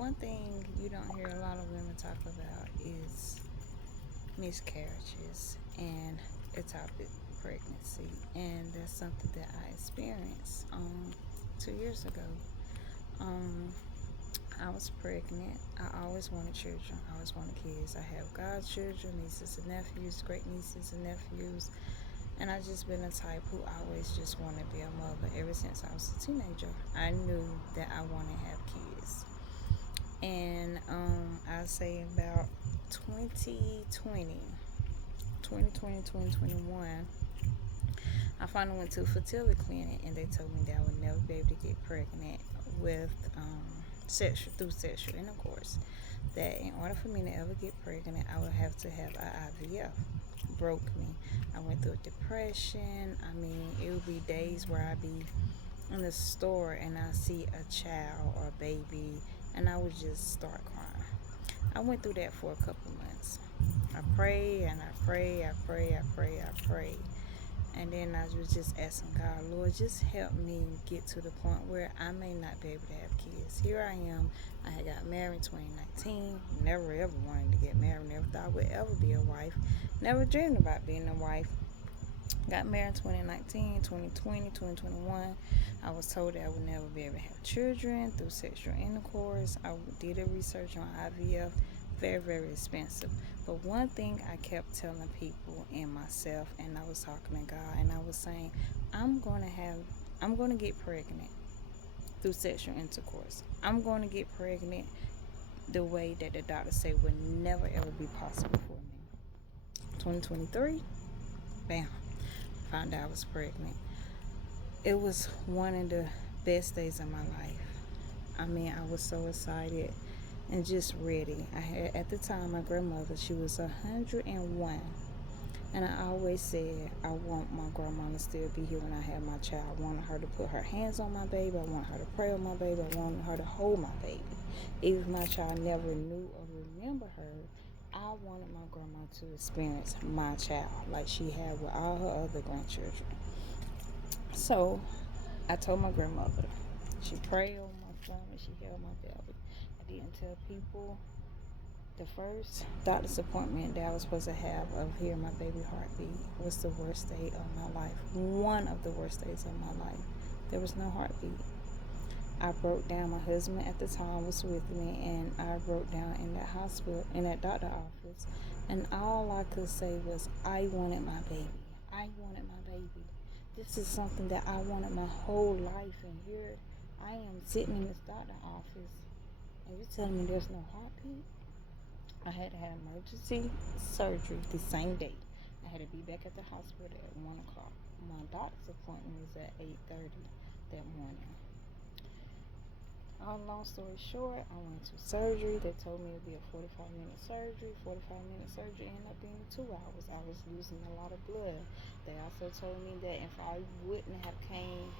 one thing you don't hear a lot of women talk about is miscarriages and ectopic pregnancy, and that's something that I experienced 2 years ago. Um, I was pregnant. I always wanted children. I always wanted kids. I have godchildren, nieces and nephews, great nieces and nephews, and I just been the type who always just wanted to be a mother ever since I was a teenager. I knew that I wanted to have kids. And I say about 2020, 2020, 2021, I finally went to a fertility clinic and they told me that I would never be able to get pregnant with through sexual intercourse. That in order for me to ever get pregnant, I would have to have an IVF. Broke me. I went through a depression. I mean, it would be days where I'd be in the store and I see a child or a baby and I would just start crying. I went through that for a couple months. I pray and I pray, I pray, I pray, I pray. And then I was just asking God, Lord, just help me get to the point where I may not be able to have kids. Here I am. I had got married in 2019. Never ever wanted to get married. Never thought I would ever be a wife. Never dreamed about being a wife. Got married in 2019, 2020, 2021. I was told that I would never be able to have children through sexual intercourse. I did a research on IVF. Very, very expensive. But one thing I kept telling people and myself, and I was talking to God, and I was saying, I'm going to get pregnant through sexual intercourse. I'm going to get pregnant the way that the doctor said would never ever be possible for me. 2023, bam, found out I was pregnant. It was one of the best days of my life. I mean, I was so excited and just ready. I had at the time my grandmother, she was 101. And I always said I want my grandma to still be here when I have my child. I wanted her to put her hands on my baby. I want her to pray on my baby. I wanted her to hold my baby. Even if my child never knew or remember her, I wanted my grandma to experience my child like she had with all her other grandchildren. So I told my grandmother. She prayed on my stomach. She held my belly. I didn't tell people the first doctor's appointment that I was supposed to have of hearing my baby heartbeat was the worst day of my life. One of the worst days of my life. There was no heartbeat. I broke down. My husband at the time was with me, and I broke down in that hospital, in that doctor office, and all I could say was, I wanted my baby. I wanted my baby. This is something that I wanted my whole life, and here I am sitting in this doctor office, and you're telling me there's no heartbeat? I had to have emergency surgery the same day. I had to be back at the hospital at 1 o'clock. My doctor's appointment was at 8:30 that morning. Long story short, I went to surgery. They told me it would be a 45-minute surgery. 45-minute surgery ended up being 2 hours. I was losing a lot of blood. They also told me that if I wouldn't have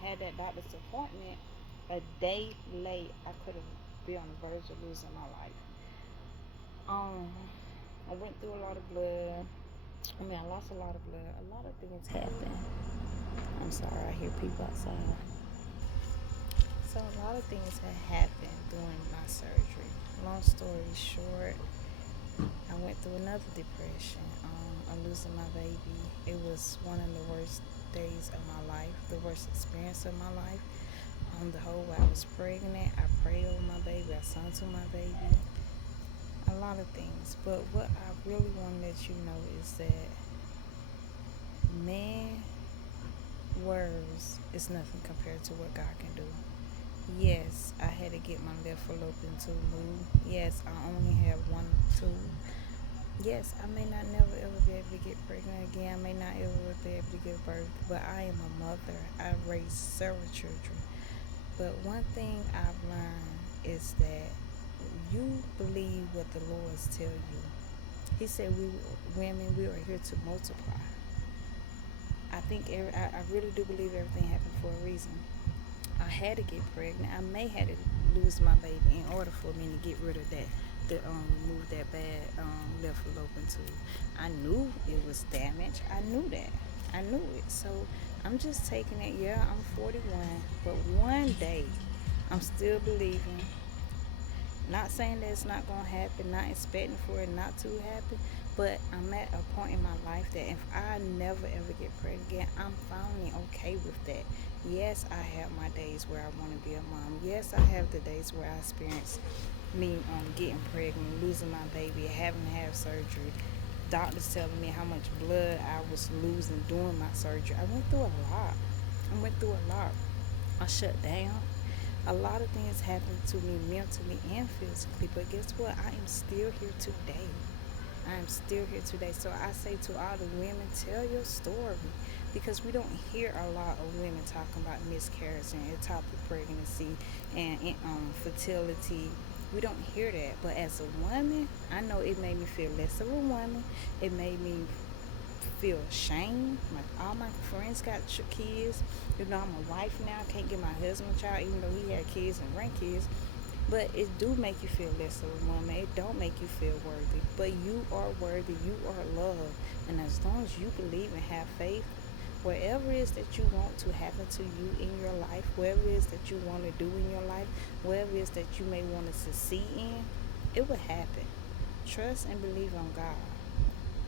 had that doctor's appointment a day late, I could have been on the verge of losing my life. I went through a lot of blood. I lost a lot of blood. A lot of things happened. I'm sorry, I hear people outside. So a lot of things had happened during my surgery. Long story short, I went through another depression. I'm losing my baby. It was one of the worst days of my life, the worst experience of my life. The whole way I was pregnant, I prayed over my baby, I sung to my baby. A lot of things. But what I really want to let you know is that man words is nothing compared to what God can do. Yes, I had to get my left fallopian tube moved. Yes, I only have one tube. Yes, I may not never ever be able to get pregnant again. I may not ever be able to give birth, but I am a mother. I raised several children. But one thing I've learned is that you believe what the Lord tell you. He said we women, we are here to multiply. I really do believe everything happened for a reason. I had to get pregnant. I may have to lose my baby in order for me to get rid of that, to remove that bad left fallopian tube. I knew it was damaged. I knew that. I knew it. So I'm just taking it. Yeah, I'm 41, but one day I'm still believing Not saying that it's not going to happen, not expecting for it not to happen, but I'm at a point in my life that if I never ever get pregnant again, I'm finally okay with that. Yes, I have my days where I want to be a mom. Yes, I have the days where I experience me getting pregnant, losing my baby, having to have surgery. Doctors telling me how much blood I was losing during my surgery. I went through a lot. I went through a lot. I shut down. A lot of things happened to me mentally and physically, but guess what? I am still here today. I am still here today. So I say to all the women, tell your story, because we don't hear a lot of women talking about miscarriage and ectopic pregnancy and fertility. We don't hear that. But as a woman, I know it made me feel less of a woman. It made me feel ashamed. All my friends got kids. You know, I'm a wife now. Can't get my husband a child, even though he had kids and grandkids. But it do make you feel less of a woman. It don't make you feel worthy. But you are worthy. You are loved. And as long as you believe and have faith, whatever it is that you want to happen to you in your life, whatever it is that you want to do in your life, whatever it is that you may want to succeed in, it will happen. Trust and believe on God.